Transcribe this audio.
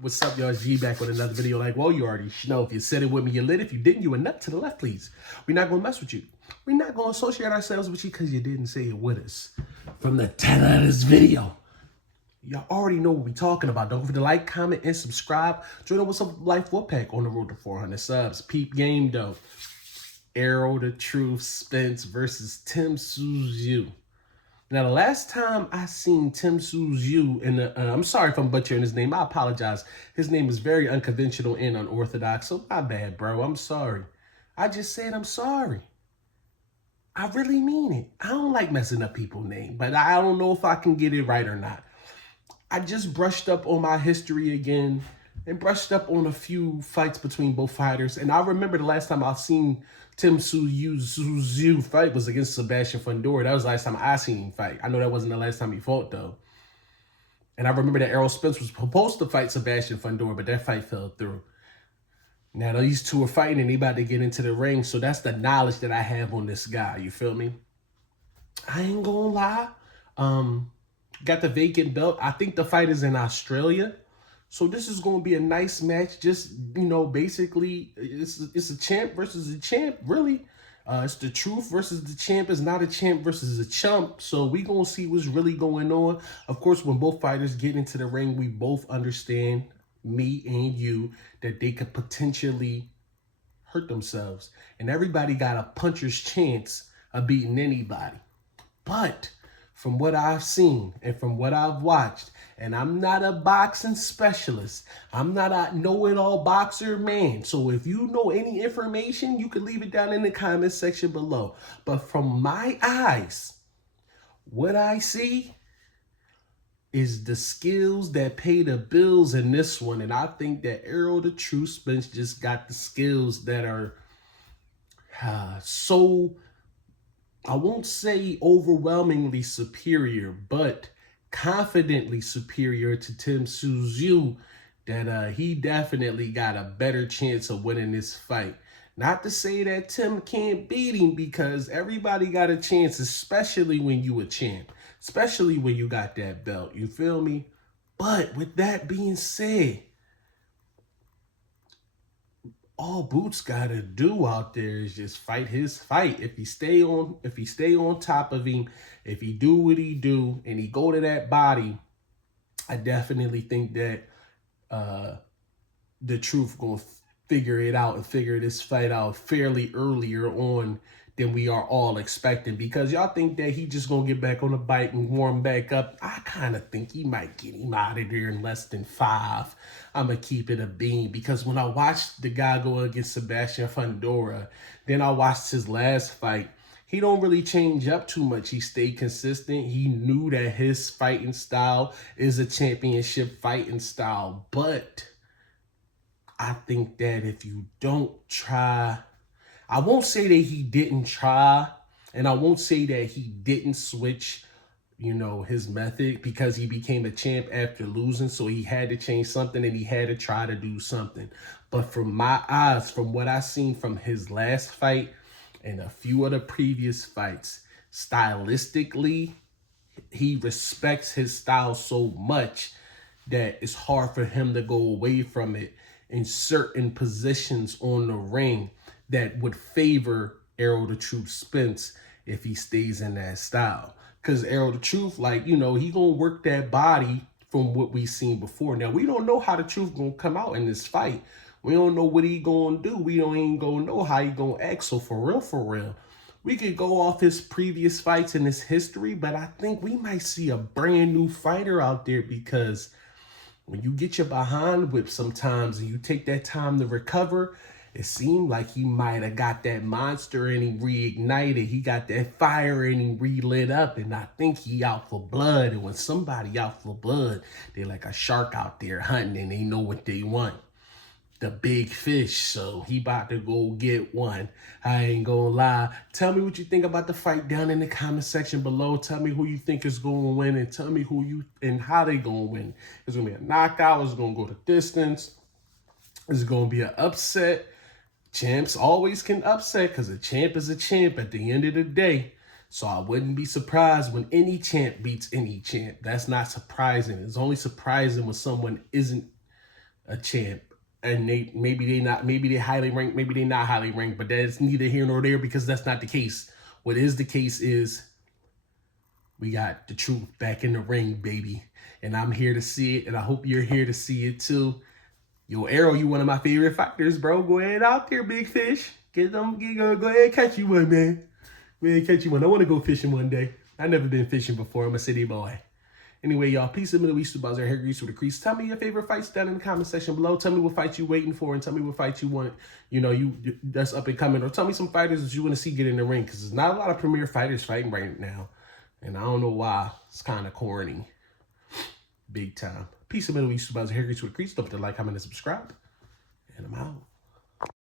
What's up, y'all? G back with another video. Like, well, you already know. If you said it with me, you lit. If you didn't, you a nut to the left, please. We're not going to mess with you. We're not going to associate ourselves with you because you didn't say it with us. From the title of this video, y'all already know what we're talking about. Don't forget to like, comment, and subscribe. Join up with some Life Wolfpack on the road to 400 subs. Peep game, though. Errol the Truth Spence versus Tszyu. Now, the last time I seen Tszyu in the, I'm sorry if I'm butchering his name. I apologize. His name is very unconventional and unorthodox, so my bad, bro. I'm sorry. I just said I'm sorry. I really mean it. I don't like messing up people's names, but I don't know if I can get it right or not. I just brushed up on my history again and brushed up on a few fights between both fighters. And I remember the last time I seen Tszyu fight was against Sebastian Fundora. That was the last time I seen him fight. I know that wasn't the last time he fought, though. And I remember that Errol Spence was supposed to fight Sebastian Fundora, but that fight fell through. Now, these two are fighting, and they about to get into the ring, so that's the knowledge that I have on this guy. You feel me? I ain't gonna lie. Got the vacant belt. I think the fight is in Australia. So this is going to be a nice match. Just, you know, basically, it's a champ versus a champ, really. It's the truth versus the champ. It's not a champ versus a chump. So we going to see what's really going on. Of course, when both fighters get into the ring, we both understand, me and you, that they could potentially hurt themselves. And everybody got a puncher's chance of beating anybody. But from what I've seen and from what I've watched, and I'm not a boxing specialist, I'm not a know-it-all boxer, man. So if you know any information, you can leave it down in the comment section below. But from my eyes, what I see is the skills that pay the bills in this one. And I think that Errol the Truth Spence just got the skills that are so, I won't say overwhelmingly superior, but confidently superior to Tszyu, that he definitely got a better chance of winning this fight. Not to say that Tim can't beat him, because everybody got a chance, especially when you a champ, especially when you got that belt. You feel me? But with that being said, all Boots gotta do out there is just fight his fight. If he stay on top of him, if he do what he do, and he go to that body, I definitely think that the Truth gonna figure it out and figure this fight out fairly earlier on than we are all expecting. Because y'all think that he just gonna get back on the bike and warm back up. I kind of think he might get him out of there in less than 5. I'm gonna keep it a bean, because when I watched the guy go against Sebastian Fundora, then I watched his last fight, he don't really change up too much. He stayed consistent. He knew that his fighting style is a championship fighting style. But I think that if you don't try, I won't say that he didn't try, and I won't say that he didn't switch, you know, his method, because he became a champ after losing, so he had to change something and he had to try to do something. But from my eyes, from what I seen from his last fight and a few of the previous fights, stylistically, he respects his style so much that it's hard for him to go away from it in certain positions on the ring that would favor Errol the Truth Spence if he stays in that style. Because Errol the Truth, like, you know, he gonna work that body from what we seen before. Now, we don't know how the Truth gonna come out in this fight. We don't know what he gonna do. We don't even gonna know how he gonna act. So for real, we could go off his previous fights and his history, but I think we might see a brand new fighter out there, because when you get your behind whipped sometimes and you take that time to recover, it seemed like he might have got that monster and he reignited. He got that fire and he relit up. And I think he out for blood. And when somebody out for blood, they're like a shark out there hunting, and they know what they want. The big fish. So he about to go get one. I ain't gonna lie. Tell me what you think about the fight down in the comment section below. Tell me who you think is going to win, and tell me who you and how they gonna win. It's gonna be a knockout. It's gonna go the distance. It's gonna be an upset. Champs always can upset, because a champ is a champ at the end of the day. So I wouldn't be surprised when any champ beats any champ. That's not surprising. It's only surprising when someone isn't a champ and maybe they highly ranked, maybe they not highly ranked, but that's neither here nor there because that's not the case. What is the case is we got the truth back in the ring, baby. And I'm here to see it, and I hope you're here to see it too. Yo, Errol, you one of my favorite fighters, bro. Go ahead out there, big fish. Go ahead catch you one, man. Go ahead catch you one. I want to go fishing one day. I've never been fishing before. I'm a city boy. Anyway, y'all, peace in the Middle East, Bowser, hair grease with a crease. Tell me your favorite fights down in the comment section below. Tell me what fight you waiting for, and tell me what fight you want, that's up and coming. Or tell me some fighters that you want to see get in the ring, because there's not a lot of premier fighters fighting right now. And I don't know why. It's kind of corny. Big time. Peace in the Middle East, Bowser, hair grease with a crease. Don't forget to like, comment, and subscribe. And I'm out.